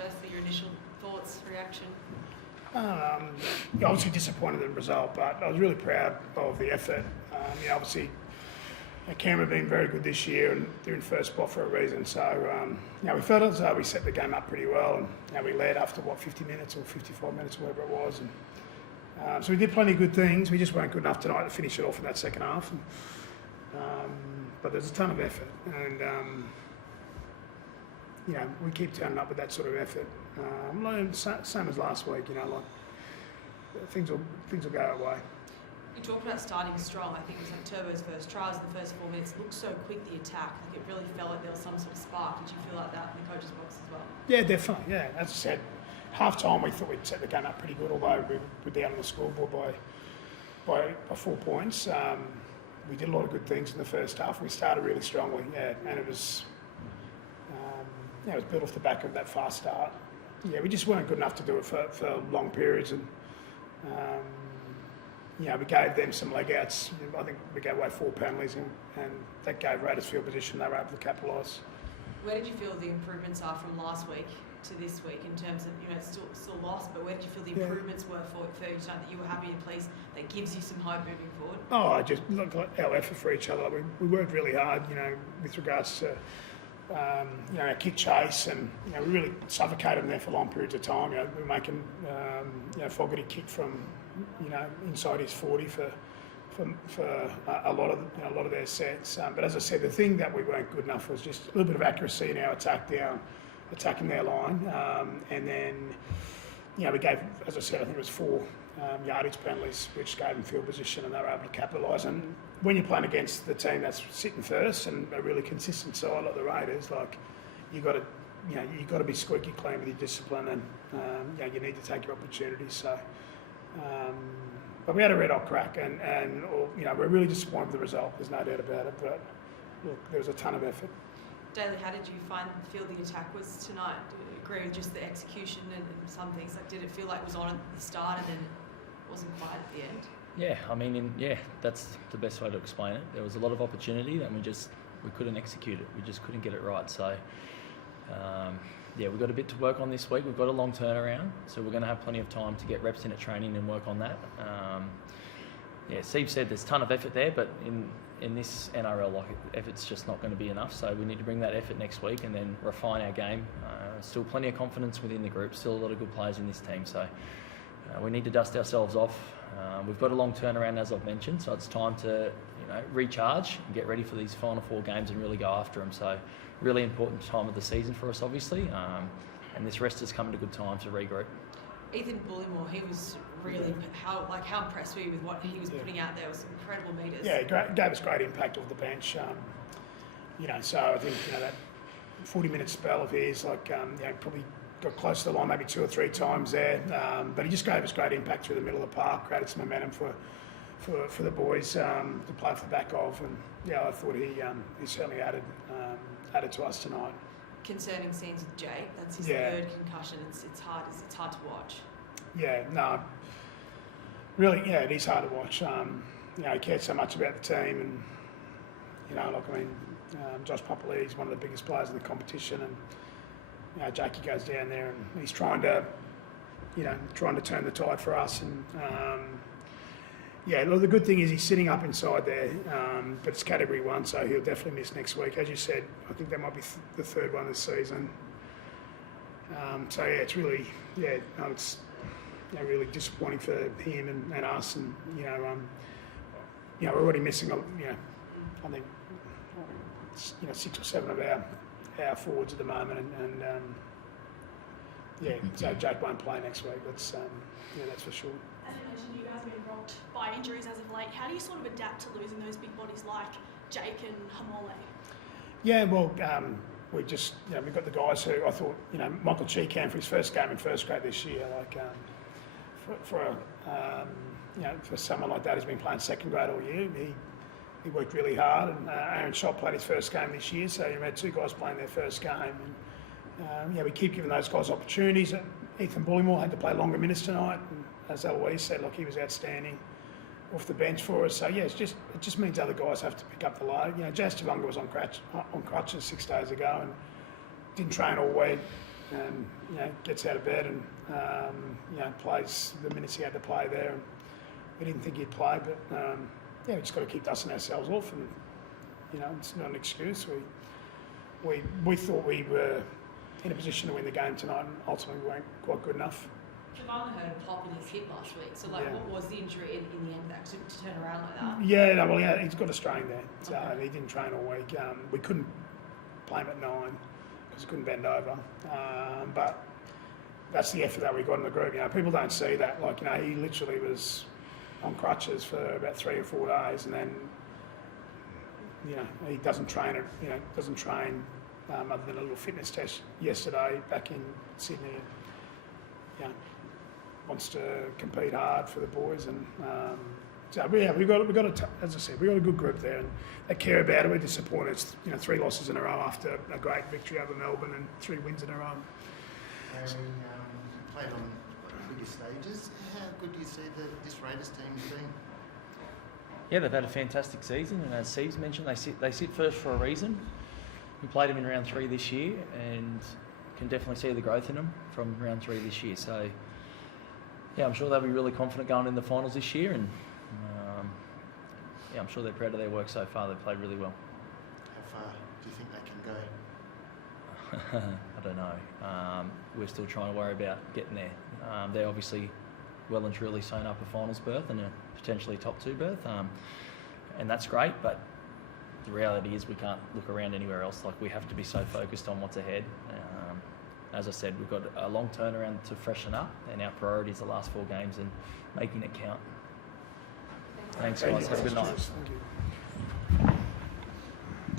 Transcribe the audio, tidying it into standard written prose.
firstly, your initial thoughts, reaction? Obviously disappointed in the result, but I was really proud of the effort. Obviously, Canberra have been very good this year and they're in first spot for a reason. So, we felt as though we set the game up pretty well and we led after, 50 minutes or 55 minutes or whatever it was. And, so we did plenty of good things. We just weren't good enough tonight to finish it off in that second half. And, but there's a ton of effort and, we keep turning up with that sort of effort. Same as last week, things will go our way. You talked about starting strong. I think it was like Turbo's first tries in the first 4 minutes. It looked so quick, the attack. Like it really felt like there was some sort of spark. Did you feel like that in the coach's box as well? Yeah, definitely. Yeah, as I said, half time we thought we'd set the game up pretty good, although we were down on the scoreboard by 4 points. We did a lot of good things in the first half. We started really strongly, and it was built off the back of that fast start. Yeah, we just weren't good enough to do it for long periods, and we gave them some leg outs. I think we gave away 4 penalties, and that gave Raiders field position. They were able to capitalise. Where did you feel the improvements are from last week to this week in terms of, it's still lost, but where did you feel the improvements were for you tonight that you were happy and pleased, that gives you some hope moving forward? I just looked at our effort for each other. We worked really hard, with regards to our kick chase, and we really suffocated them there for long periods of time. We were making Fogarty kick from inside his 40 for a lot of their sets. But as I said, the thing that we weren't good enough was just a little bit of accuracy in our attack down, attacking their line, and then we gave, as I said, I think it was 4 yardage penalties, which gave them field position, and they were able to capitalise. And when you're playing against the team that's sitting first and a really consistent side like the Raiders, you got to be squeaky clean with your discipline, and you need to take your opportunities. So, but we had a red hot crack, and we're really disappointed with the result. There's no doubt about it. But look, there was a ton of effort. Daly, how did you feel the attack was tonight? Do you agree with just the execution and some things? Did it feel like it was on at the start and then wasn't quite at the end? Yeah, that's the best way to explain it. There was a lot of opportunity and we couldn't execute it. We just couldn't get it right. So, we've got a bit to work on this week. We've got a long turnaround, so we're going to have plenty of time to get reps in at training and work on that. Steve said there's a ton of effort there, but in this NRL, effort's just not going to be enough. So we need to bring that effort next week and then refine our game. Still plenty of confidence within the group. Still a lot of good players in this team. So we need to dust ourselves off. We've got a long turnaround, as I've mentioned, so it's time to recharge and get ready for these final 4 games and really go after them. So really important time of the season for us, obviously, and this rest has come at a good time to regroup. Ethan Bullimore, he was really how impressed were you with what he was putting out there? It was incredible metres. Yeah, gave us great impact off the bench. So I think that 40-minute spell of his, probably got close to the line maybe 2 or 3 times there, but he just gave us great impact through the middle of the park, created some momentum for the boys to play off the back of, and I thought he certainly added to us tonight. Concerning scenes with Jake, that's his 3rd concussion. It's hard to watch. Yeah, no, really, it is hard to watch. He cared so much about the team, and Josh Papali'i is one of the biggest players in the competition, and Jakey goes down there and he's trying to turn the tide for us. And the good thing is he's sitting up inside there, but it's Category 1, so he'll definitely miss next week. As you said, I think that might be the 3rd one this season. It's really, it's really disappointing for him and us, and we're already missing, I think 6 or 7 of our forwards at the moment, so Jake won't play next week. That's for sure. As you mentioned, you guys have been rocked by injuries as of late. How do you sort of adapt to losing those big bodies like Jake and Hamole? Yeah, well, we just, we've got the guys who I thought, Michael Cheekham for his first game in first grade this year, for someone like that who's been playing second grade all year, he worked really hard, and Aaron Schott played his first game this year, so you had 2 guys playing their first game. And, we keep giving those guys opportunities. Ethan Bullimore had to play longer minutes tonight, and as Eloise said, he was outstanding off the bench for us. So it just means other guys have to pick up the load. Jas Tavunga was on crutches 6 days ago and didn't train all week. and gets out of bed and plays the minutes he had to play there. And we didn't think he'd play, but we just got to keep dusting ourselves off, and it's not an excuse. We thought we were in a position to win the game tonight, and ultimately we weren't quite good enough. Javon heard a pop in his hip last week, so what was the injury in the end of that to turn around like that? Yeah, no, well, he's got a strain there, so he didn't train all week. We couldn't play him at 9 because he couldn't bend over, but that's the effort that we got in the group. People don't see that. He literally was on crutches for about 3 or 4 days, and then he doesn't train other than a little fitness test yesterday back in Sydney. Wants to compete hard for the boys, and we've got as I said, we've got a good group there, and they care about it. We're disappointed. It's 3 losses in a row after a great victory over Melbourne and 3 wins in a row. Harry, played on bigger stages. How good do you see this Raiders team being? Yeah, they've had a fantastic season, and as Steve's mentioned, they sit first for a reason. We played them in round 3 this year, and can definitely see the growth in them from round 3 this year. So, I'm sure they'll be really confident going in the finals this year, and I'm sure they're proud of their work so far. They've played really well. How far do you think they can go? I don't know. We're still trying to worry about getting there. They're obviously well and truly sewn up a finals berth and a potentially top 2 berth, and that's great, but the reality is we can't look around anywhere else. We have to be so focused on what's ahead. As I said, we've got a long turnaround to freshen up, and our priority is the last 4 games and making it count. Thanks, guys. Have a good night. Thank you.